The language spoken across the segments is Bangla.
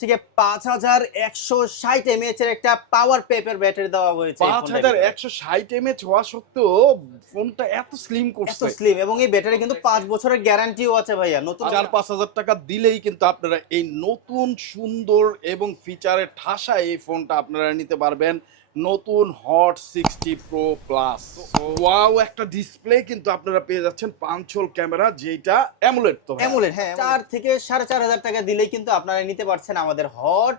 হচ্ছে গিয়ে 5160 mAh এর একটা পাওয়ার পেপার ব্যাটারি দেওয়া হয়েছে। 5160 mAh হওয়া সত্ত্বেও ফোনটা এত স্লিম এত করছে। স্লিম এবং এই ব্যাটারি কিন্তু 5 বছরের গ্যারান্টিও আছে ভাইয়া। নতুন 4-5 হাজার টাকা দিলেই কিন্তু আপনারা এই নতুন সুন্দর এবং ফিচারে ঠাসা এই ফোনটা আপনারা নিতে পারবেন। নতুন হট 60 প্রো প্লাস। ওয়াও, একটা ডিসপ্লে কিন্তু আপনারা পেয়ে যাচ্ছেন, পাঁচল ক্যামেরা, যেটা অ্যামোলেড। তো অ্যামোলেড, হ্যাঁ, 4 থেকে 4500 টাকা দিলেই কিন্তু আপনারা নিতে পারছেন আমাদের হট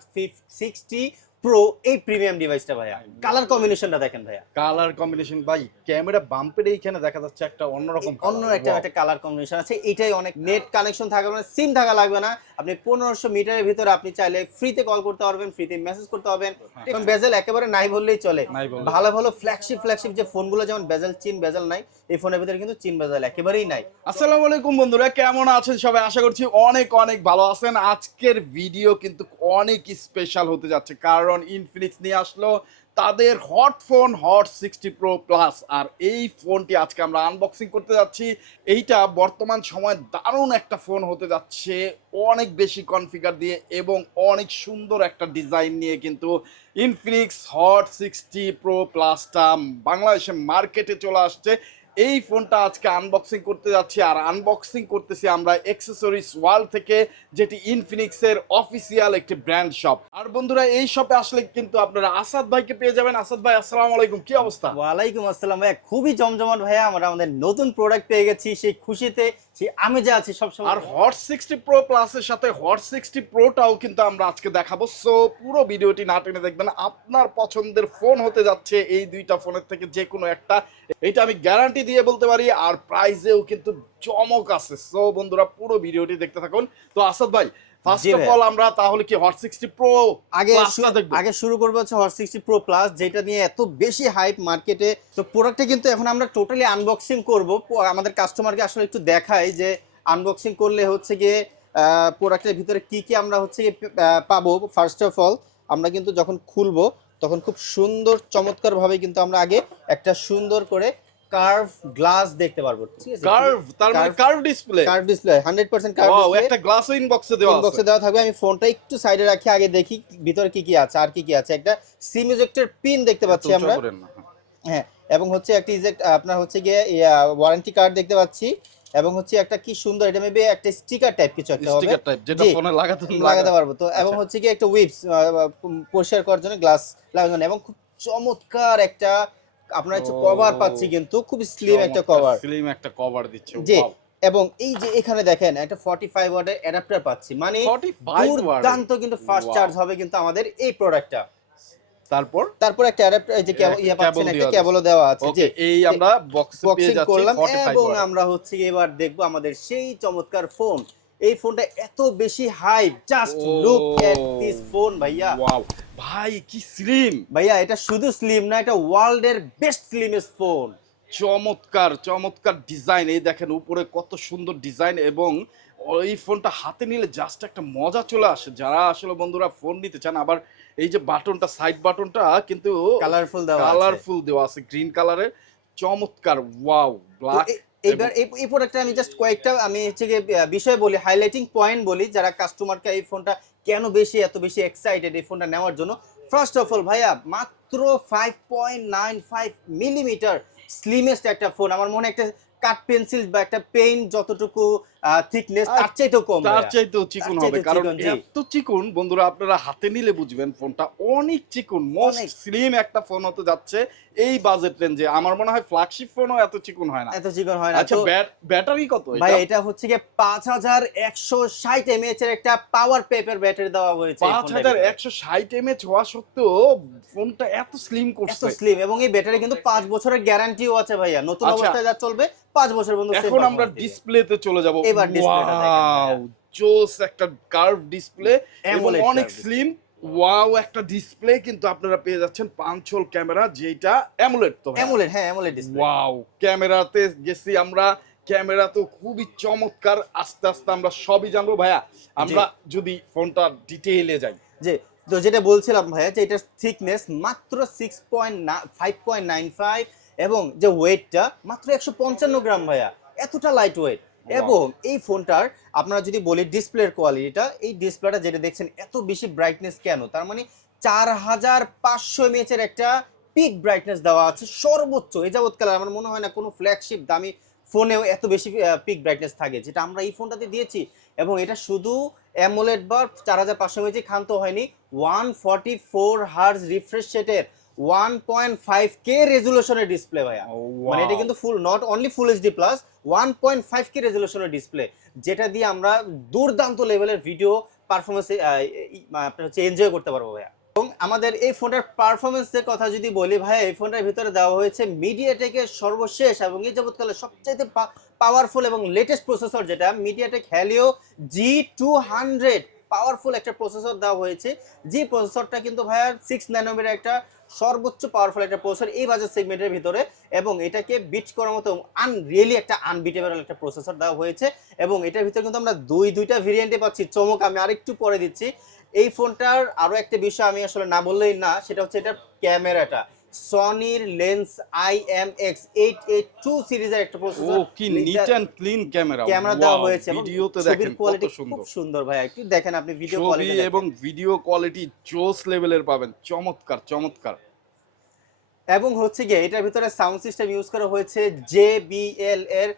60 প্রো এই প্রিমিয়াম ডিভাইসটা ভাইয়া। কালার কম্বিনেশনটা দেখেন ভাইয়া, কালার কম্বিনেশন ভাই, ক্যামেরা বাম্পের এইখানে দেখা যাচ্ছে একটা অন্যরকম অন্য একটা কালার কম্বিনেশন আছে। এটাই অনেক। নেট কানেকশন থাকা মানে সিম থাকা লাগবে না। আপনি 1500 মিটারের ভিতরে আপনি চাইলে ফ্রিতে কল করতে পারবেন, ফ্রিতে মেসেজ করতে পারবেন। এখন বেজেল একেবারে নাই বললেই চলে। ভালো ভালো ফ্ল্যাগশিপ যে ফোনগুলো যেমন বেজেল চিন বেজেল নাই, এই ফোনের ভিতরে কিন্তু চিন বেজেল একেবারেই নাই। আসসালামু আলাইকুম বন্ধুরা, কেমন আছেন সবাই? আশা করছি অনেক অনেক ভালো আছেন। আজকের ভিডিও কিন্তু অনেক স্পেশাল হতে যাচ্ছে, কারণ ইনফিনিক্স নিয়ে আসলো তাদের hot phone hot 60 pro plus. আর এই ফোনটি আজকে আমরা আনবক্সিং করতে যাচ্ছি। এইটা বর্তমান সময়ে দারুণ একটা ফোন হতে যাচ্ছে, অনেক বেশি কনফিগার দিয়ে এবং অনেক সুন্দর একটা ডিজাইন নিয়ে কিন্তু ইনফিনিক্স হট 60 প্রো প্লাসটা বাংলাদেশে মার্কেটে চলে আসছে। এই ফোনটা আজকে আনবক্সিং করতে যাচ্ছি, আর আনবক্সিং করতেছি আমরা অ্যাক্সেসরিজ ওয়ার্ল্ড থেকে, যেটি ইনফিনিক্সের অফিসিয়াল একটি ব্র্যান্ড শপ। আর বন্ধুরা, এই শপে আসলে কিন্তু আপনারা আসাদ ভাইকে পেয়ে যাবেন। আসাদ ভাই, আসসালামু আলাইকুম, কি অবস্থা? ওয়ালাইকুম আসসালাম ভাইয়া, খুবই জমজমাট ভাইয়া। আমরা আমাদের নতুন প্রোডাক্ট পেয়ে গেছি, সেই খুশিতে সেই আমেজে আছি সবসময়। আর হট 60 প্রো প্লাসের সাথে হট 60 প্রোটাও কিন্তু আমরা আজকে দেখাবো। সো পুরো ভিডিওটি না টেনে দেখবেন। আপনার পছন্দের ফোন হতে যাচ্ছে এই দুইটা ফোনের থেকে যে কোনো একটা, এটা আমি গ্যারান্টি দিয়ে বলতে পারি। আর প্রাইসেও কিন্তু চমক আছে। সো বন্ধুরা, পুরো ভিডিওটি দেখতে থাকুন। তো আসাদ ভাই, ফার্স্ট অফ অল আমরা তাহলে কি হট 60 প্রো আগে শুরু করবো হচ্ছে হট 60 প্রো প্লাস, যেটা নিয়ে এত বেশি হাইপ মার্কেটে। তো প্রোডাক্টটা কিন্তু এখন আমরা টোটালি আনবক্সিং করব। আমাদের কাস্টমারকে আসলে একটু দেখাই যে আনবক্সিং করলে হচ্ছে গিয়ে প্রোডাক্টের ভিতরে কি কি আমরা হচ্ছে গিয়ে পাবো। ফার্স্ট অফ অল আমরা কিন্তু যখন খুলবো তখন খুব সুন্দর চমৎকার ভাবে কিন্তু আমরা আগে একটা সুন্দর করে কার্ভ গ্লাস দেখতে পারবো। ঠিক আছে, কার্ভ, তার মানে curve display. 100% curve wow, display. একটা গ্লাসও ইনবক্সে দেওয়া আছে। ইনবক্সে দেওয়া থাকবে। আমি ফোনটা একটু সাইডে রাখি, আগে দেখি ভিতরে কি কি আছে আর কি কি আছে। একটা সিম ইজেক্টর পিন দেখতে পাচ্ছি আমরা, হ্যাঁ, এবং হচ্ছে একটা আপনার হচ্ছে গিয়ে ওয়ারেন্টি কার্ড দেখতে পাচ্ছি, এবং হচ্ছে একটা কি সুন্দর, এটা মেবি একটা স্টিকার টাইপ কিছু একটা হবে, স্টিকার টাইপ, যেটা ফোনে লাগাতে পারবো। তো এবং হচ্ছে গিয়ে একটা উইপস পরিষ্কার করার জন্য গ্লাস লাগানোর জন্য, এবং খুব চমৎকার একটা আপনার হচ্ছে কভার পাচ্ছি, কিন্তু খুব স্লিম একটা কভার, স্লিম একটা কভার দিচ্ছে। জি। ওয়াও, এবং এই যে এখানে দেখেন একটা 45 ওয়াটের অ্যাডাপ্টার পাচ্ছি, মানে 45 ওয়াট। দুর্দান্ত কিন্তু ফাস্ট চার্জ হবে কিন্তু আমাদের এই প্রোডাক্টটা। তারপর একটা অ্যাডাপ্টার, এই যে ইয়া পাচ্ছেন, একটা কেবলও দেওয়া আছে। ওকে, এই আমরা বক্সে পেয়ে যাচ্ছি করলাম 45 এবং ওয়াট। আমরা হচ্ছে এবার দেখবো আমাদের সেই চমৎকার ফোন। এই ফোনটা এত বেশি hype, just look at this phone ভাইয়া। ওয়াও ভাই, কি স্লিম ভাইয়া, এটা শুধু স্লিম না, এটা ওয়ার্ল্ডের বেস্ট স্লিমেস্ট ফোন। চমৎকার চমৎকার ডিজাইন। এই দেখেন উপরে কত সুন্দর ডিজাইন, এবং এই ফোনটা হাতে নিলে জাস্ট একটা মজা চলে আসে। যারা আসলে বন্ধুরা ফোন নিতে চান, আবার এই যে বাটনটা, সাইড বাটনটা কিন্তু কালারফুল দেওয়া আছে, গ্রিন কালারের, চমৎকার। Wow, black. এইবার এই প্রোডাক্টটা আমি জাস্ট কয়েকটা আমি হচ্ছে গিয়ে বিষয় বলি, হাইলাইটিং পয়েন্ট বলি, যারা কাস্টমারকে এই ফোনটা কেন এত বেশি এক্সাইটেড এই ফোনটা নেওয়ার জন্য। ফার্স্ট অফ অল ভাইয়া, মাত্র 5.95 মিলিমিটার স্লিমেস্ট একটা ফোন। আমার মনে একটা কাট পেন্সিল বা একটা পেন যতটুকু থিকনেস, তার চাইতেও কম, তার চাইতেও চিকন হবে, কারণ এত চিকন বন্ধুরা, আপনারা হাতে নিলে বুঝবেন ফোনটা অনেক চিকন, মোস্ট স্লিম একটা ফোন হতে যাচ্ছে এই বাজেট রেঞ্জে। আমার মনে হয় ফ্ল্যাগশিপ ফোনও এত চিকন হয় না। আচ্ছা, ব্যাটারি কত ভাই? এটা হচ্ছে গিয়ে 5160 mAh এর একটা পাওয়ার পেপার ব্যাটারি দেওয়া হয়েছে। 5160 mAh হওয়া সত্ত্বেও ফোনটা এত স্লিম করছে, এত স্লিম, এবং এই ব্যাটারি কিন্তু 5 বছরের গ্যারান্টিও আছে ভাইয়া। নতুন অবস্থায় যা চলবে 5 বছর পর্যন্ত। এখন আমরা ডিসপ্লেতে চলে যাব। এবার ডিসপ্লেটা দেখেন ভাইয়া, জোস একটা কার্ভ ডিসপ্লে এবং অনেক curve স্লিম। ওয়াও, একটা ডিসপ্লে কিন্তু আপনারা পেয়ে যাচ্ছেন, পাঁচল ক্যামেরা, যেটা অ্যামোলেড। তো অ্যামোলেড, হ্যাঁ, অ্যামোলেড ডিসপ্লে। ওয়াও, ক্যামেরাতে গেছি আমরা, ক্যামেরা তো খুবই চমৎকার। আস্তে আস্তে আমরা সবই জানবো ভাইয়া। আমরা যদি ফোনটা ডিটেইলে যাই, যে তো যেটা বলছিলাম ভাইয়া, যে এটার থিকনেস মাত্র 5.95, এবং যে ওয়েটটা মাত্র 155 গ্রাম ভাইয়া। এতটা লাইট ওয়েট, এবং এই ফোনটার আপনারা যদি বলি ডিসপ্লের কোয়ালিটিটা, এই ডিসপ্লেটা যেটা দেখছেন এত বেশি ব্রাইটনেস কেন, তার মানে 4500 mAh এর একটা পিক ব্রাইটনেস দেওয়া আছে সর্বোচ্চ। এই যাবৎকালে আমার মনে হয় না কোনো ফ্ল্যাগশিপ দামি ফোনেও এত বেশি পিক ব্রাইটনেস থাকে, যেটা আমরা এই ফোনটাতে দিয়েছি। এবং এটা শুধু অ্যামোলেড বা 4500 mAh ক্ষান্ত হয়নি, 144 হার্জ রিফ্রেশ রেটের 1.5K রেজুলেশনের ডিসপ্লে ভাইয়া। মানে এটা কিন্তু full, not only full HD plus, 1.5K রেজুলেশনের ডিসপ্লে, যেটা দিয়ে আমরা দুর্দান্ত লেভেলের ভিডিও পারফরমেন্স আপনার হচ্ছে এনজয় করতে পারবো ভাইয়া। এবং আমাদের এই ফোনটার পারফরমেন্সের কথা যদি বলি ভাই, এই ফোনটার ভিতরে দেওয়া হয়েছে মিডিয়াটেকের সর্বশেষ এবং এই যাবৎকালে সবচাইতে পাওয়ারফুল এবং লেটেস্ট প্রসেসর, যেটা মিডিয়াটেক হেলিও G200 পাওয়ারফুল একটা প্রসেসর দেওয়া হয়েছে। যে প্রসেসরটা কিন্তু ভাইয়া 6 ন্যানোমিটার একটা সর্বোচ্চ পাওয়ারফুল একটা প্রসেসর এই বাজেট সেগমেন্টের ভিতরে, এবং এটাকে বিট করার মতো রিয়েলি একটা আনবিটেবল একটা প্রসেসর দেওয়া হয়েছে। এবং এটার ভিতরে কিন্তু আমরা দুইটা ভেরিয়েন্টে পাচ্ছি। চমক আমি আরেকটু পরে দিচ্ছি। এই ফোনটার আরো একটা বিষয় আমি আসলে না বললেই না, সেটা হচ্ছে এটার ক্যামেরাটা। সনির লেন্স IMX882 সিরিজের একটা প্রসেসর, ও কি নিট এন্ড ক্লিন ক্যামেরা দেওয়া হয়েছে এবং ভিডিওতে ছবির দেখেন কোয়ালিটি কত সুন্দর। খুব সুন্দর ভাই, একটু দেখেন আপনি ভিডিও ছবি কোয়ালিটি এবং ভিডিও কোয়ালিটি জোস লেভেলের পাবেন, চমৎকার চমৎকার। এবং হচ্ছে গিয়ে এটার ভিতরে সাউন্ড সিস্টেম ইউজ করা হয়েছে JBL এর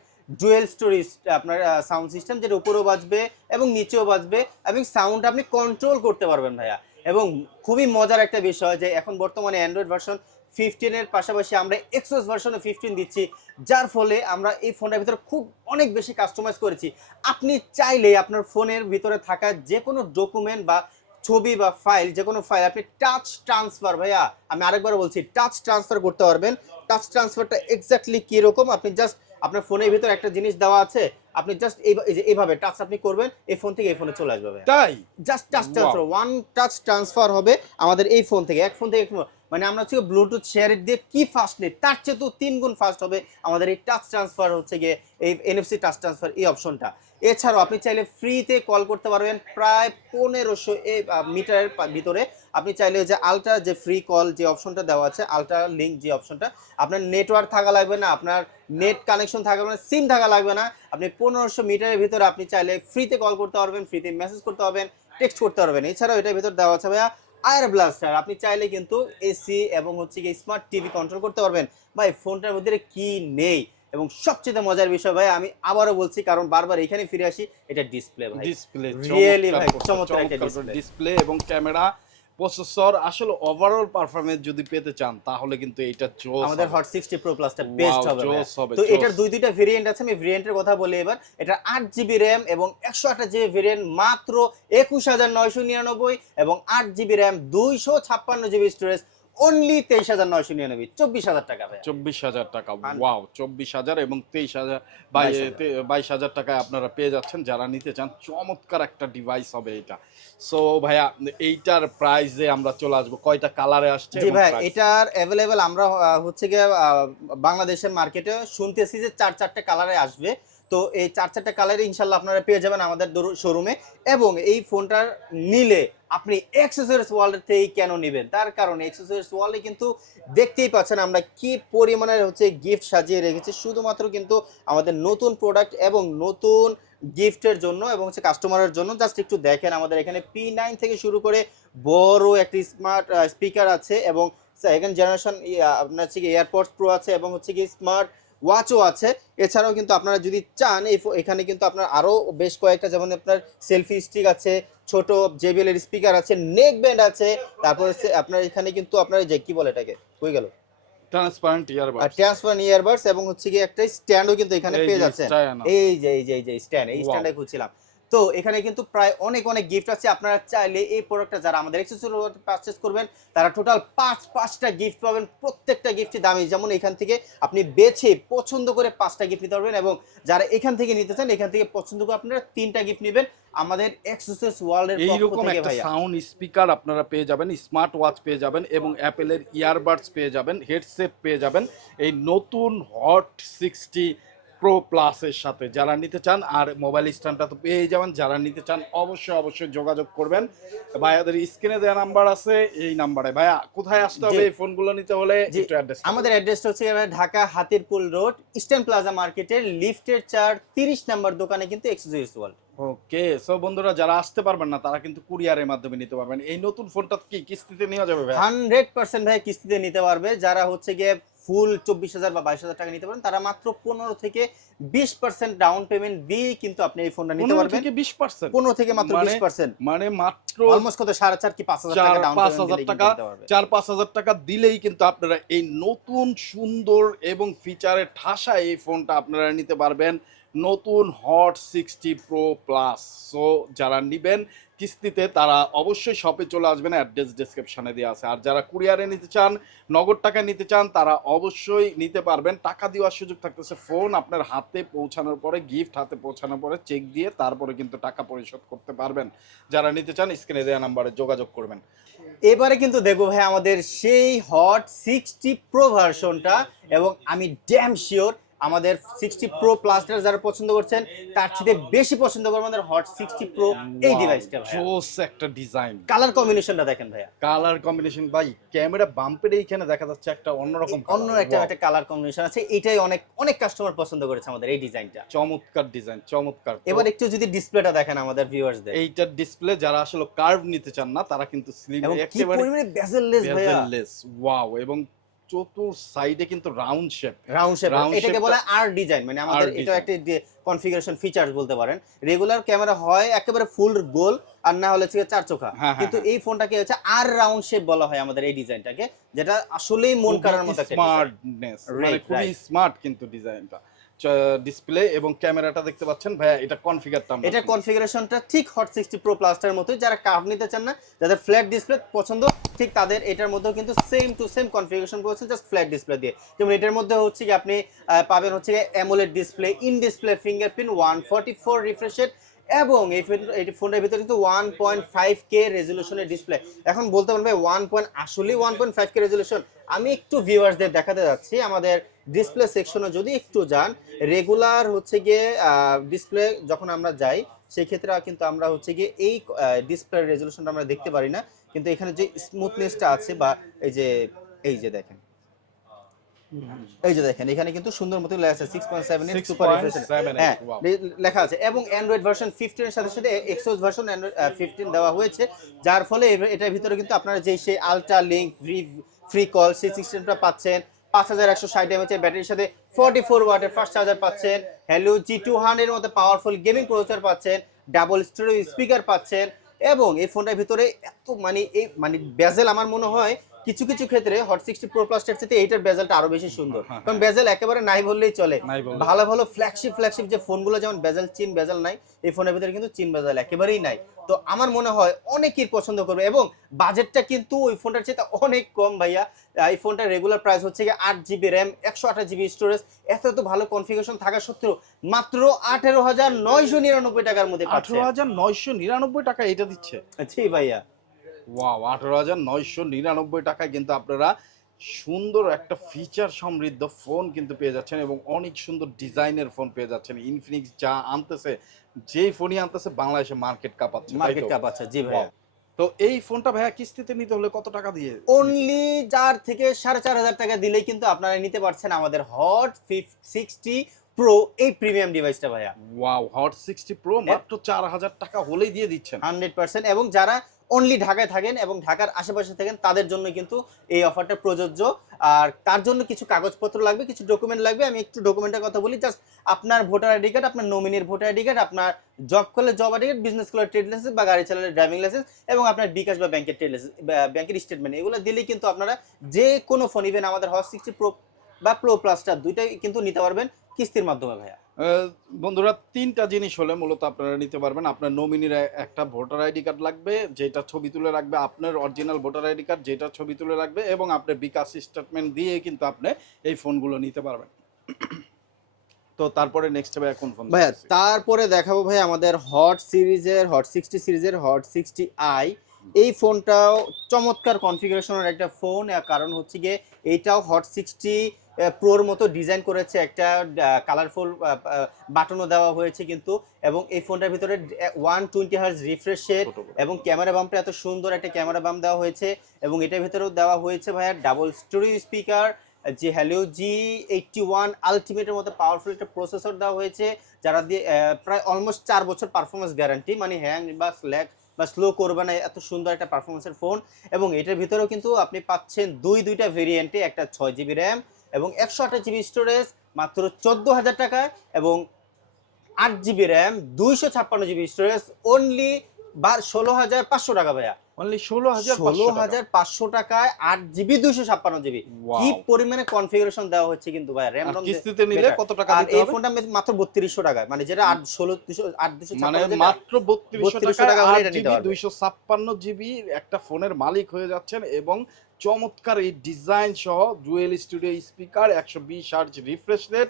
ডুয়েল স্টোরি আপনার সাউন্ড সিস্টেম, যেটা উপরেও বাজবে এবং নিচেও বাজবে, এবং সাউন্ড আপনি কন্ট্রোল করতে পারবেন ভাইয়া। এবং খুবই মজার একটা বিষয় যে এখন বর্তমানে অ্যান্ড্রয়েড ভার্সন 15 এর পাশাপাশি আমরা এক্সওএস ভার্সনে 15 দিচ্ছি, যার ফলে আমরা এই ফোনটার ভিতরে খুব অনেক বেশি কাস্টমাইজ করেছি। আপনি চাইলে আপনার ফোনের ভিতরে থাকা যে কোনো ডকুমেন্ট বা ছবি বা ফাইল, যে কোনো ফাইল আপনি টাচ ট্রান্সফার, ভাইয়া আমি আরেকবার বলছি, টাচ ট্রান্সফার করতে পারবেন। টাচ ট্রান্সফারটা এক্স্যাক্টলি কিরকম, আপনি জাস্ট আপনার ফোনের ভিতরে একটা জিনিস দেওয়া আছে, আপনি জাস্ট এইভাবে টাচ আপনি করবেন, এই ফোন থেকে এই ফোনে চলে আসবে ভাইয়া। তাই just touch transfer, one touch transfer হবে আমাদের এই ফোন থেকে, এক ফোন থেকে মানে আমরা হচ্ছে ব্লুটুথ শেয়ার দিয়ে কি ফাস্ট নেই, তার চেয়ে তো 3 গুণ ফাস্ট হবে আমাদের এই টাচ ট্রান্সফার হচ্ছে গিয়ে এই NFC টাচ ট্রান্সফার এই অপশনটা। এছাড়াও আপনি চাইলে ফ্রিতে কল করতে পারবেন প্রায় 1500 মিটারের ভিতরে। আপনি চাইলে যে আলট্রা যে ফ্রি কল যে অপশনটা দেওয়া আছে, আলট্রা লিঙ্ক যে অপশনটা, আপনার নেটওয়ার্ক থাকা লাগবে না, আপনার নেট কানেকশন থাকা লাগবে না, সিম থাকা লাগবে না, আপনি 1500 মিটারের ভিতরে আপনি চাইলে ফ্রিতে কল করতে পারবেন, ফ্রিতে মেসেজ করতে পারবেন, টেক্সট করতে পারবেন। এছাড়াও এটার ভিতর দেওয়া আছে ভাইয়া আয়ার ব্লাস্টার, আপনি চাইলে কিন্তু এসি এবং হচ্ছে কি স্মার্ট টিভি কন্ট্রোল করতে পারবেন। ভাই ফোনটার মধ্যে কি নেই, এবং সবচেয়ে মজার বিষয় ভাই আমি আবারও বলছি, কারণ বারবার এখানে ফিরে আসি, এটা ডিসপ্লে ভাই, ডিসপ্লে রিয়েলি ভাই চমৎকার একটা ডিসপ্লে এবং ক্যামেরা প্রসেসর, আসলে ওভারঅল পারফরম্যান্স যদি পেতে চান তাহলে কিন্তু এটা জোস। আমাদের হট 60 প্রো প্লাসটা বেস্ট হবে। হবে তো এটার দুইটা ভেরিয়েন্ট আছে, আমি ভেরিয়েন্টের কথা বলি এবার। এটা 8GB র‍্যাম এবং 128GB ভেরিয়েন্ট মাত্র 21999, এবং 8GB RAM 256GB storage only 23999, 24000 টাকা ভাই, 24000 টাকা। ওয়াও, 24000 এবং 23000 22,000 টাকায় আপনারা পেয়ে যাচ্ছেন যারা নিতে চান। চমৎকার একটা ডিভাইস হবে এটা। সো ভাইয়া এইটার প্রাইসে আমরা চলে আসবো, কয়টা কালারে আসছে? জি ভাই, এটার अवेलेबल আমরা হচ্ছে গিয়ে বাংলাদেশের মার্কেটে শুনতেছি যে 4-4টা কালারে আসবে। তো এই 4-4টা কালারে ইনশাআল্লাহ আপনারা পেয়ে যাবেন আমাদের শোরুমে। এবং এই ফোনটার নিলে আপনি অ্যাক্সেসরিজ ওয়ার্ল্ড থেকে কেন নেবেন, তার কারণ অ্যাক্সেসরিজ ওয়ার্ল্ডে কিন্তু দেখতেই পাচ্ছেন আমরা কি পরিমাণের হচ্ছে গিফট সাজিয়ে রেখেছি, শুধুমাত্র কিন্তু আমাদের নতুন প্রোডাক্ট এবং নতুন গিফটের জন্য এবং হচ্ছে কাস্টমারের জন্য। জাস্ট একটু দেখেন, আমাদের এখানে P9 থেকে শুরু করে বড় একটি স্মার্ট স্পিকার আছে, এবং সেকেন্ড জেনারেশন আপনার হচ্ছে কি এয়ারপডস প্রো আছে, এবং হচ্ছে কি স্মার্ট ওয়াচও আছে। এছাড়াও কিন্তু আপনারা যদি চান এখানে কিন্তু আপনার আরো বেশ কয়েকটা, যেমন আপনার সেলফি স্টিক আছে, ছোট JBL এর স্পিকার আছে, নেক ব্যান্ড আছে, তারপরে আপনার এখানে কিন্তু আপনার যে কি বলে এটাকে হয়ে গেল ট্রান্সপারেন্ট ইয়ারবাডস, এবং হচ্ছে কি একটা স্ট্যান্ডও কিন্তু এখানে পেয়ে যাচ্ছেন। এই স্ট্যান্ডে খুঁজছিলাম। তো এখানে কিন্তু প্রায় অনেক গিফট আছে। আপনারা চাইলে এই প্রোডাক্টটা যারা আমাদের এক্সেসরি পারচেজ করবেন, তারা টোটাল 5টা গিফট পাবেন, প্রত্যেকটা গিফটই দামি। যেমন এখান থেকে আপনি বেছে পছন্দ করে 5টা গিফট নিতে পারবেন, এবং যারা এখান থেকে নিতে চান এখান থেকে পছন্দ করে আপনারা 3টা গিফট নেবেন আমাদের এক্সেসরিজ ওয়ার্ল্ডের পক্ষ এইরকম থেকে। একটা ভাইয়া সাউন্ড স্পিকার আপনারা পেয়ে যাবেন, স্মার্ট ওয়াচ পেয়ে যাবেন, এবং অ্যাপেলের ইয়ারবাডস পেয়ে যাবেন, হেডসেট পেয়ে যাবেন। এই নতুন হট 60 প্রো প্লাসের সাথে যারা নিতে চান, আর মোবাইল স্ট্যান্ডটা তো পেয়ে যাবেন। যারা নিতে চান অবশ্যই যোগাযোগ করবেন। ভাইয়াদের স্ক্রিনে দেওয়া নাম্বার আছে, এই নাম্বারে। ভাইয়া কোথায় আসতে হবে এই ফোনগুলো নিতে হলে একটু অ্যাড্রেস? আমাদের অ্যাড্রেসটা হচ্ছে Dhaka Hatirpool road, eastern plaza মার্কেটের লিফটের 30 নাম্বার দোকানে কিন্তু এক্সক্লুসিভ ওয়ার্ল্ড। ওকে, সো বন্ধুরা যারা আসতে পারবেন না তারা কিন্তু কুরিয়ারের মাধ্যমে নিতে পারবেন। এই নতুন ফোনটা কি কিস্তিতে নেওয়া যাবে ভাই? 100% ভাই কিস্তিতে নিতে পারবে। যারা হচ্ছে গিয়ে ফুল 24,000 বা 22,000 টাকা নিতে পারেন, তারা মাত্র 15 থেকে 20% ডাউন পেমেন্ট দিয়ে কিন্তু আপনি এই ফোনটা নিতে পারবেন। 15 থেকে মাত্র 20%, মানে মাত্র অলমোস্ট কত 4.5 কি 5,000 টাকা ডাউন পেমেন্ট দিলে 4-5,000 টাকা দিলেই কিন্তু আপনারা এই নতুন সুন্দর এবং ফিচারে ঠাসা এই ফোনটা আপনারা নিতে পারবেন, নতুন হট 60 প্রো প্লাস। সো যারা নিবেন কিস্তিতে তারা অবশ্যই শপে চলে আসবেন, অ্যাড্রেস ডেসক্রিপশনে দেওয়া আছে। আর যারা কুরিয়ারে নিতে চান, নগদ টাকা নিতে চান, তারা অবশ্যই নিতে পারবেন। টাকা দেওয়ার সুযোগ থাকতেছে, ফোন আপনার হাতে পৌঁছানোর পরে, গিফট হাতে পৌঁছানোর পরে চেক দিয়ে তারপরে কিন্তু টাকা পরিশোধ করতে পারবেন। যারা নিতে চান স্ক্রিনে দেওয়া নাম্বারে যোগাযোগ করবেন। এবারে কিন্তু দেখবো ভাই আমাদের সেই হট 60 প্রো ভার্সনটা, এবং আমি ড্যাম শিওর আমাদের 60 প্রো প্লাসটা যারা পছন্দ করছেন তার চেয়ে বেশি পছন্দ করবেন আমাদের হট 60 প্রো এই ডিভাইসটা। জোস একটা ডিজাইন, কালার কম্বিনেশনটা দেখেন ভাইয়া, কালার কম্বিনেশন ভাই, ক্যামেরা বাম্পের এইখানে দেখা যাচ্ছে একটা অন্যরকম একটা কালার কম্বিনেশন আছে। এটাই অনেক অনেক কাস্টমার পছন্দ করেছে আমাদের এই ডিজাইনটা। চমৎকার ডিজাইন, চমৎকার। এবার একটু যদি ডিসপ্লেটা দেখেন আমাদের ভিউয়ার্সদের, এইটার ডিসপ্লে যারা আসলে কার্ভ নিতে চান না তারা কিন্তু স্লিম, একেবারে বেজেললেস ভাইয়া, ওয়াও। এবং চতুর সাইডে কিন্তু রাউন্ড শেপ, এটাকে বলে আর ডিজাইন, মানে আমাদের এটা একটা কনফিগারেশন ফিচারস বলতে পারেন। রেগুলার ক্যামেরা হয় একেবারে ফুল গোল, আর না হলে চার চোখা, কিন্তু এই ফোনটাকে হচ্ছে আর রাউন্ড শেপ বলা হয় আমাদের এই ডিজাইনটাকে, যেটা আসলেই মন কাড়ার মতো একটা স্মার্টনেস, মানে খুবই স্মার্ট কিন্তু ডিজাইনটা। ডিসপ্লে এবং ক্যামেরাটা দেখতে পাচ্ছেন ভাইয়া, এটা কনফিগারেশনটা ঠিক হট 60 প্রো প্লাসটার মতোই। যারা কার্ভ নিতে চান না, যাদের ফ্ল্যাট ডিসপ্লে পছন্দ, ঠিক তাদের এটার মধ্যেও কিন্তু সেম টু সেম কনফিগারেশন করেছে, জাস্ট ফ্ল্যাট ডিসপ্লে দিয়ে। যেমন এটার মধ্যে হচ্ছে কি আপনি পাবেন হচ্ছে AMOLED display, in display fingerprint, 144 refresh rate, এবং এই ফোনটার ভিতরে কিন্তু 1.5K রেজলিউশনের ডিসপ্লে। এখন বলতে পারবে আসলে 1.5K রেজলিউশন। আমি একটু ভিউয়ার্সদের দেখাতে যাচ্ছি, আমাদের ডিসপ্লে সেকশনে যদি একটু যান, রেগুলার হচ্ছে গিয়ে ডিসপ্লে যখন আমরা যাই সেই ক্ষেত্রে কিন্তু আমরা হচ্ছে গিয়ে এই ডিসপ্লে রেজলিউশনটা আমরা দেখতে পারি না, কিন্তু এখানে যে স্মুথনেসটা আছে বা এই যে দেখেন, এখানে কিন্তু সুন্দর মতো লেখা আছে 6.7 এর সুপার রিফ্রেশ, হ্যাঁ লেখা আছে। এবং অ্যান্ড্রয়েড ভার্সন 15 এর সাথে সাথে এক্সওএস ভার্সন 15 দেওয়া হয়েছে, যার ফলে এটার ভিতরে কিন্তু আপনারা যে সেই আলট্রা লিংক ফ্রি কল সেই সিস্টেমটা পাচ্ছেন। 5160 mAh এর ব্যাটারির সাথে 44 ওয়াটের ফাস্ট চার্জার পাচ্ছেন, হ্যালো G200 এর মতো পাওয়ারফুল গেমিং প্রসেসর পাচ্ছেন, ডাবল স্টেরিও স্পিকার পাচ্ছেন। এবং এই ফোনটার ভিতরে এত মানে বেজেল, আমার মনে হয় কিছু কিছু ক্ষেত্রে হট 60 প্রো প্লাসটার চেয়ে এইটার বেজেলটা আরো বেশি সুন্দর, কারণ বেজেল একেবারে নাই বললেই চলে। ভালো ভালো ফ্ল্যাগশিপ যে ফোনগুলো যেমন বেজেল চিন বেজেল নাই, এই ফোনের ভিতরে কিন্তু চিন বেজেল একেবারেই নাই। তো আমার মনে হয় অনেকেই পছন্দ করবে, এবং বাজেটটা কিন্তু ওই ফোনটার চেয়ে অনেক কম ভাইয়া। এই ফোনটার রেগুলার প্রাইস হচ্ছে 8GB র্যাম, 128GB স্টোরেজ, এত ভালো কনফিগারেশন থাকা সত্ত্বেও মাত্র 18,999 টাকার মধ্যে পাচ্ছেন। 18,999 টাকা এটা দিচ্ছে? জি ভাইয়া, ওয়াও, 18,999 টাকায় কিন্তু আপনারা সুন্দর একটা ফিচার সমৃদ্ধ ফোন কিন্তু পেয়ে যাচ্ছেন, এবং অনেক সুন্দর ডিজাইনের ফোন পেয়ে যাচ্ছেন। ইনফিনিক্স যা আনতেছে, যেই ফোনই আনতেছে বাংলাদেশে মার্কেট কাঁপাচ্ছে। জি ভাইয়া। তো এই ফোনটা ভাইয়া কিস্তিতে নিতে হলে কত টাকা দিয়ে? অনলি 4 থেকে 4,500 টাকা দিলেই কিন্তু আপনারা নিতে পারছেন আমাদের হট 60 প্রো এই প্রিমিয়াম ডিভাইসটা ভাইয়া। ওয়াও, হট 60 প্রো মাত্র 4,000 টাকা হলেই দিয়ে দিচ্ছেন 100%। এবং যারা অনলি ঢাকায় থাকেন এবং ঢাকার আশেপাশে থাকেন তাদের জন্য কিন্তু এই অফারটা প্রযোজ্য। আর তার জন্য কিছু কাগজপত্র লাগবে, কিছু ডকুমেন্ট লাগবে। আমি একটু ডকুমেন্টের কথা বলি। জাস্ট আপনার ভোটার আইডি কার্ড, আপনার নমিনির ভোটার আইডি কার্ড, আপনার জব করলে জব আইডি কার্ড, বিজনেস করলে ট্রেড লাইসেন্স বা গাড়ি চালালে ড্রাইভিং লাইসেন্স, এবং আপনার বিকাশ বা ব্যাংকের ট্রেড লাইসেন্স, ব্যাংকের স্টেটমেন্ট, এগুলো দিলেই কিন্তু আপনারা যে কোনো ফোন, ইভেন আমাদের হট 60 প্রো বা প্রো প্লাসটা দুইটাই কিন্তু নিতে পারবেন কিস্তির মাধ্যমে ভাইয়া। বন্ধুরা, 3টা জিনিস হলে মূলত আপনারা নিতে পারবেন। আপনার নমিনির একটা ভোটার আইডি কার্ড লাগবে, যেটা ছবি তুলে রাখবে, আপনার অরিজিনাল ভোটার আইডি কার্ড যেটা ছবি তুলে রাখবে, এবং আপনার বিকাশ স্টেটমেন্ট দিয়ে কিন্তু আপনি এই ফোনগুলো নিতে পারবেন। তো তারপরে নেক্সট ভাই কোন ফোন ভাইয়া? তারপরে দেখাবো ভাই আমাদের হট 60 সিরিজের হট 60i এই ফোনটাও চমৎকার কনফিগারেশনের একটা ফোন, কারণ হচ্ছে গিয়ে এইটাও হট 60 প্রোর মতো ডিজাইন করেছে, একটা কালারফুল বাটনও দেওয়া হয়েছে কিন্তু, এবং এই ফোনটার ভিতরে 120 হার্জ রিফ্রেশ রেট এবং ক্যামেরা বাম্পটা এত সুন্দর একটা ক্যামেরা বাম্প দেওয়া হয়েছে, এবং এটার ভিতরেও দেওয়া হয়েছে ভাইয়া ডাবল স্টোরেজ স্পিকার, যে হ্যালিও G81 আলটিমেটের মতো পাওয়ারফুল একটা প্রসেসর দেওয়া হয়েছে, যারা দিয়ে প্রায় অলমোস্ট 4 বছর পারফরমেন্স গ্যারান্টি, মানে হ্যাং বা স্ল্যাগ বা স্লো করবে না, এত সুন্দর একটা পারফরমেন্সের ফোন। এবং এটার ভিতরেও কিন্তু আপনি পাচ্ছেন দুইটা ভেরিয়েন্টে, একটা 6 GB র্যাম এবং 128 GB স্টোরেজ মাত্র 14,000 টাকায়, এবং 8 GB RAM 256 GB storage only 16,500 টাকা ভাইয়া। অনলি 16,500 টাকায় 8 GB 256 GB। কি পরিমাণে কনফিগারেশন দেওয়া হচ্ছে কিন্তু ভাই, র‍্যাম রম কিস্তিতে নিলে কত টাকা দিতে হবে? এই ফোনটা মাত্র 3200 টাকায়, মানে যেটা 8 মানে মাত্র 3200 টাকা হলে এটা নিতে পারবেন। 256 GB একটা ফোনের মালিক হয়ে যাচ্ছেন, এবং চমৎকার এই ডিজাইন সহ dual studio speaker, 120 hertz refresh rate,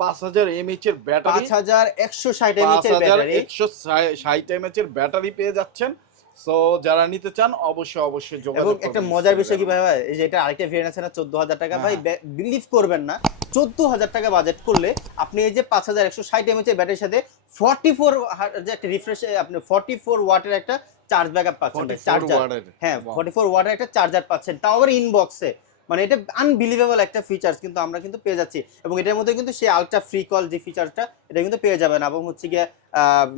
5000 mAh এর ব্যাটারি, 5160 mAh এর ব্যাটারি, 5160 mAh এর ব্যাটারি পেয়ে যাচ্ছেন। সো যারা নিতে চান অবশ্যই যোগাযোগ এবং করবেন। একটা মজার বিষয় কি ভাই, এই যে এটা আরেকটা ভেরিয়েন্ট আছে না 14000 টাকা, ভাই বিলিভ করবেন না, 14000 টাকা বাজেট করলে আপনি এই যে 5160 mAh এর ব্যাটারির সাথে 44 যে একটা রিফ্রেশ, আপনি 44 ওয়াটের একটা চার্জ ব্যাকআপ পাচ্ছেন, চার্জার, হ্যাঁ 44 ওয়াটের একটা চার্জার পাচ্ছেন, তাও আবার ইনবক্সে, মানে এটা আনবিলিভেবল একটা ফিচার্স কিন্তু আমরা কিন্তু পেয়ে যাচ্ছি। এবং এটার মধ্যে কিন্তু সেই আলট্রা ফ্রি কল যে ফিচারটা, এটা কিন্তু পেয়ে যাবেন, এবং হচ্ছে গিয়ে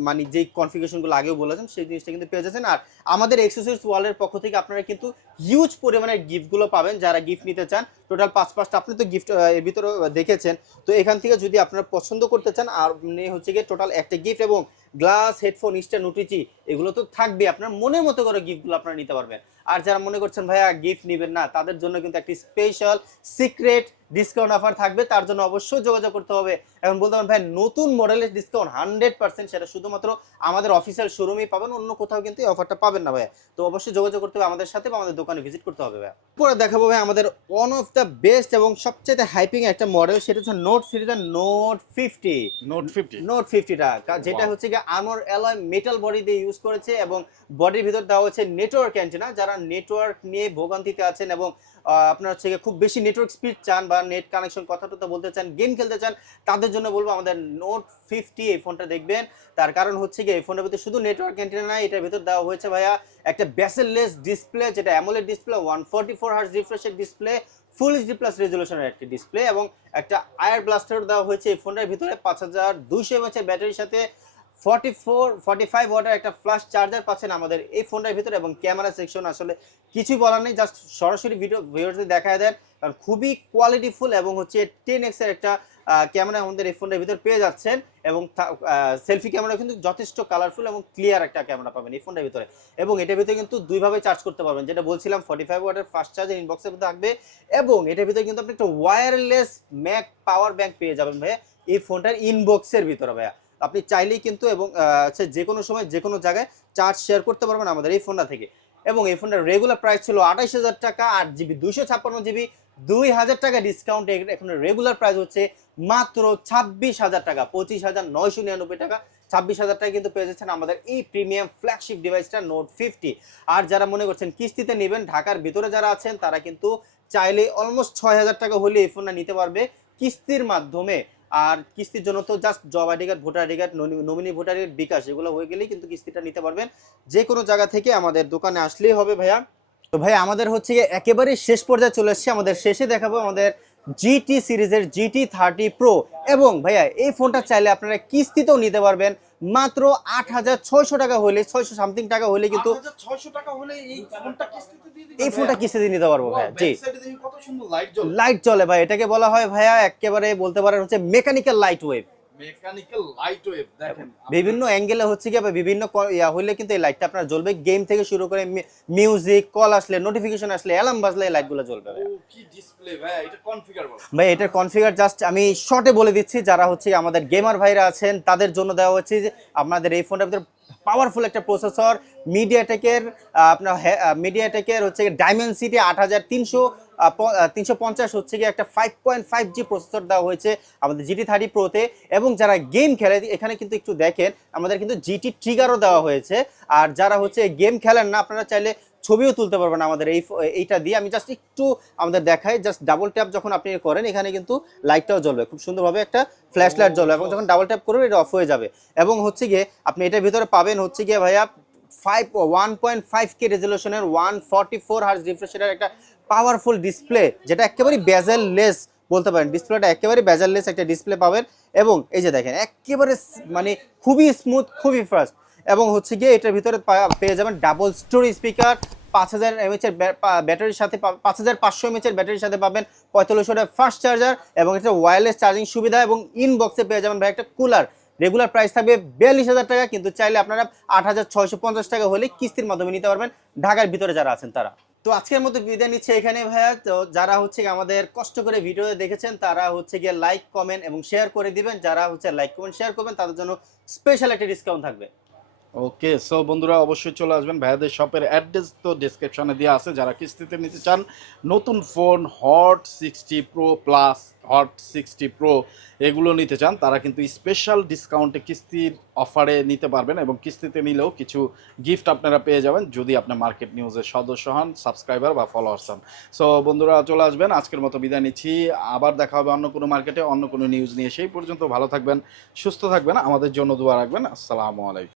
মানে যেই কনফিগারেশনগুলো আগেও বলেছেন সেই জিনিসটা কিন্তু পেয়ে যাচ্ছেন। আর আমাদের এক্সেসরিজ ওয়ালের পক্ষ থেকে আপনারা কিন্তু হিউজ পরিমাণের গিফটগুলো পাবেন, যারা গিফট নিতে চান, টোটাল 5-5টা আপনি তো গিফট এর ভিতরে দেখেছেন, তো এখান থেকে যদি আপনারা পছন্দ করতে চান, আর হচ্ছে গিয়ে টোটাল একটা গিফট এবং গ্লাস, হেডফোন, স্ট্যান্ড, নোটিচি এগুলো তো থাকবে, আপনার মনের মতো করে গিফটগুলো আপনারা নিতে পারবেন। আর যারা মনে করছেন ভাইয়া গিফট নেবেন না, তাদের জন্য কিন্তু একটি স্পেশাল সিক্রেট ডিসকাউন্ট অফার থাকবে, তার জন্য অবশ্যই যোগাযোগ করতে হবে। এখন বলতে পারেন ভাই নতুন মডেলের ডিসকাউন্ট 100%, সেটা শুধুমাত্র আমাদের অফিসিয়াল শোরুমেই পাবেন, অন্য কোথাও কিন্তু এই অফারটা পাবেন না ভাই। তো অবশ্যই যোগাযোগ করতে হবে আমাদের সাথে বা আমাদের দোকানে ভিজিট করতে হবে ভাই। পরে দেখাবো ভাই আমাদের ওয়ান অফ দ্য বেস্ট এবং সবচেয়ে হাইপিং একটা মডেল, সেটা হচ্ছে নোট সিরিজের নোট 50টা, যেটা হচ্ছে গিয়ে আর্মর অ্যালয় মেটাল বডি দিয়ে ইউজ করেছে, এবং বডির ভিতর দেওয়া হচ্ছে নেটওয়ার্ক অ্যান্টেনা। যারা নেটওয়ার্ক নিয়ে ভোগান্তিতে আছেন এবং আপনার হচ্ছে খুব বেশি নেটওয়ার্ক স্পিড চান বা নেট কানেকশন কথা টথা বলতে চান, গেম খেলতে চান, তাদের জন্য বলবো আমাদের নোট 50 এই ফোনটা দেখবেন। তার কারণ হচ্ছে গিয়ে এই ফোনের ভিতরে শুধু নেটওয়ার্ক অ্যান্টেনা নাই, এটার ভিতর দেওয়া হয়েছে ভাইয়া একটা বেসেললেস ডিসপ্লে, যেটা অ্যামোলেড ডিসপ্লে, 144 হার্জ রিফ্রেশের ডিসপ্লে, ফুল এইচডি প্লাস রেজলিউশনের একটা ডিসপ্লে, এবং একটা আয়ার ব্লাস্টার দেওয়া হয়েছে এই ফোনের ভিতরে, 5200 mAh এর ব্যাটারির সাথে 45 ওয়াটের একটা ফ্ল্যাশ চার্জার পাচ্ছেন আমাদের এই ফোনটার ভিতরে। এবং ক্যামেরা সেকশন আসলে কিছুই বলার নেই, জাস্ট সরাসরি ভিডিওতে দেখায় দেন, কারণ খুবই কোয়ালিটিফুল, এবং হচ্ছে 10x এর একটা ক্যামেরা আমাদের এই ফোনটার ভিতরে পেয়ে যাচ্ছেন, এবং সেলফি ক্যামেরা কিন্তু যথেষ্ট কালারফুল এবং ক্লিয়ার একটা ক্যামেরা পাবেন এই ফোনটার ভিতরে। এবং এটার ভিতরে কিন্তু দুইভাবে চার্জ করতে পারবেন, যেটা বলছিলাম 45 ওয়াটের ফাস্ট চার্জার ইনবক্সের ভিতরে থাকবে, এবং এটার ভিতরে কিন্তু আপনি একটা ওয়্যারলেস ম্যাক পাওয়ার ব্যাংক পেয়ে যাবেন ভাইয়া এই ফোনটার ইনবক্সের ভিতরে ভাইয়া। আপনি চাইলেই কিন্তু এবং যে কোনো সময় যে কোনো জায়গায় চার্জ শেয়ার করতে পারবেন আমাদের এই ফোনটা থেকে। এবং এই ফোনটার রেগুলার প্রাইস ছিল 28,000 টাকা, 8 GB 256 GB, 2000 টাকা ডিসকাউন্ট, এখন রেগুলার প্রাইস হচ্ছে মাত্র 26,000 টাকা, 25,999 টাকা। 26,000 টাকা কিন্তু পেয়ে যাচ্ছেন আমাদের এই প্রিমিয়াম ফ্ল্যাগশিপ ডিভাইসটা নোট 50। আর যারা মনে করছেন কিস্তিতে নেবেন, ঢাকার ভিতরে যারা আছেন, তারা কিন্তু চাইলে অলমোস্ট 6,000 টাকা হলে এই ফোনটা নিতে পারবে কিস্তির মাধ্যমে। আর কিস্তির জন্য তো just job ID card, voter ID card, nominee voter ID, bKash এগুলো হয়ে গেলেই কিন্তু কিস্তিটা নিতে পারবেন। যে কোনো জায়গা থেকে আমাদের দোকানে আসলেই হবে ভাইয়া। তো ভাই আমাদের হচ্ছে একেবারে শেষ পর্যায়ে চলে এসেছি, আমাদের শেষে দেখাবো আমাদের GT সিরিজের GT 30 Pro। এবং ভাইয়া এই ফোনটা চাইলে আপনারা কিস্তিতেও নিতে পারবেন, মাত্র 8,600 টাকা হলে, 600 সামথিং টাকা হলে কিন্তু 8,600 টাকা হলে এই ফোনটা কিস্তিতে নিতে পারবো ভাইয়া। জি, কত সুন্দর লাইট জ্বলে, লাইট জ্বলে ভাই, এটাকে বলা হয় ভাইয়া একেবারে বলতে পারেন হচ্ছে mechanical light wave. Mechanical light wave দেখেন, বিভিন্ন অ্যাঙ্গেলে হচ্ছে কি বিভিন্ন হইলে কিন্তু এই লাইটটা আপনার জ্বলবে, গেম থেকে শুরু করে মিউজিক কল আসলে, নোটিফিকেশন আসলে, অ্যালার্ম বাজলে এই লাইটগুলো জ্বলবে। ও কি ডিসপ্লে ভাই, এটা কনফিগার বল ভাই, এটার কনফিগার জাস্ট আমি শর্টে বলে দিচ্ছি, যারা হচ্ছে আমাদের গেমার ভাইরা আছেন তাদের জন্য দেওয়া হচ্ছে যে আপনাদের এই ফোনটার ভিতরে পাওয়ারফুল একটা প্রসেসর, মিডিয়াটেকের হচ্ছে ডায়মেনসিটি 8300 350 হচ্ছে গিয়ে একটা 5.5G প্রসেসর দেওয়া হয়েছে আমাদের GT30 Proতে। এবং যারা গেম খেলে এখানে কিন্তু একটু দেখেন আমাদের কিন্তু GT ট্রিগারও দেওয়া হয়েছে। আর যারা হচ্ছে গেম খেলেন না, আপনারা চাইলে ছবিও তুলতে পারবেন আমাদের এইটা দিয়ে। আমি জাস্ট একটু আমাদের দেখাই, জাস্ট ডাবল ট্যাপ যখন আপনি করেন এখানে কিন্তু লাইটটাও জ্বলবে, খুব সুন্দরভাবে একটা ফ্ল্যাশ লাইট জ্বলবে, এবং যখন ডাবল ট্যাপ করবেন এটা অফ হয়ে যাবে। এবং হচ্ছে গিয়ে আপনি এটার ভিতরে পাবেন হচ্ছে গিয়ে ভাইয়া 1.5K রেজলিউশনের 144 হার্জ রিফ্রেশ রেটের একটা পাওয়ারফুল ডিসপ্লে, যেটা একেবারে বেজেল লেস বলতে পারেন। ডিসপ্লেটা একেবারে বেজেল লেস একটা ডিসপ্লে পাবেন। এবং এই যে দেখেন একেবারে মানে খুবই স্মুথ, খুবই ফাস্ট। এবং হচ্ছে গিয়ে এটার ভিতরে পেয়ে যাবেন ডাবল স্টোরি স্পিকার, 5000 mAh এর ব্যাটারির সাথে 5500 mAh এর ব্যাটারির সাথে পাবেন 4500 ওয়াটের ফাস্ট চার্জার, এবং এটা ওয়্যারলেস চার্জিং সুবিধা। এবং ইনবক্সে পেয়ে যাবেন ভাই একটা কুলার। রেগুলার প্রাইস থাকবে 42,000 টাকা, কিন্তু চাইলে আপনারা 8,650 টাকা হলে কিস্তির মাধ্যমে নিতে পারবেন, ঢাকার ভিতরে যারা আছেন তারা। তো আজকের মতো বিদায় নিচ্ছে এখানে ভাইয়া। তো যারা হচ্ছে আমাদের কষ্ট করে ভিডিও দেখেছেন তারা হচ্ছে গিয়ে লাইক কমেন্ট এবং শেয়ার করে দিবেন। যারা হচ্ছে লাইক কমেন্ট শেয়ার করবেন তাদের জন্য স্পেশাল একটা ডিসকাউন্ট থাকবে। ওকে, সো বন্ধুরা অবশ্যই চলে আসবেন, ভাইয়াদের শপের অ্যাড্রেস তো ডেসক্রিপশনে দেওয়া আছে। যারা কিস্তিতে নিতে চান নতুন phone hot 60 pro plus, hot 60 pro এগুলো নিতে চান, তারা কিন্তু স্পেশাল ডিসকাউন্টে কিস্তির অফারে নিতে পারবেন, এবং কিস্তিতে নিলেও কিছু গিফট আপনারা পেয়ে যাবেন যদি আপনি মার্কেট নিউজের সদস্য হন, সাবস্ক্রাইবার বা ফলোয়ার্স হন। সো বন্ধুরা চলে আসবেন, আজকের মতো বিদায় নিচ্ছি। আবার দেখা হবে অন্য কোনো মার্কেটে অন্য কোনো নিউজ নিয়ে। সেই পর্যন্ত ভালো থাকবেন, সুস্থ থাকবেন, আমাদের জন্য দোয়া রাখবেন। আসসালামু আলাইকুম।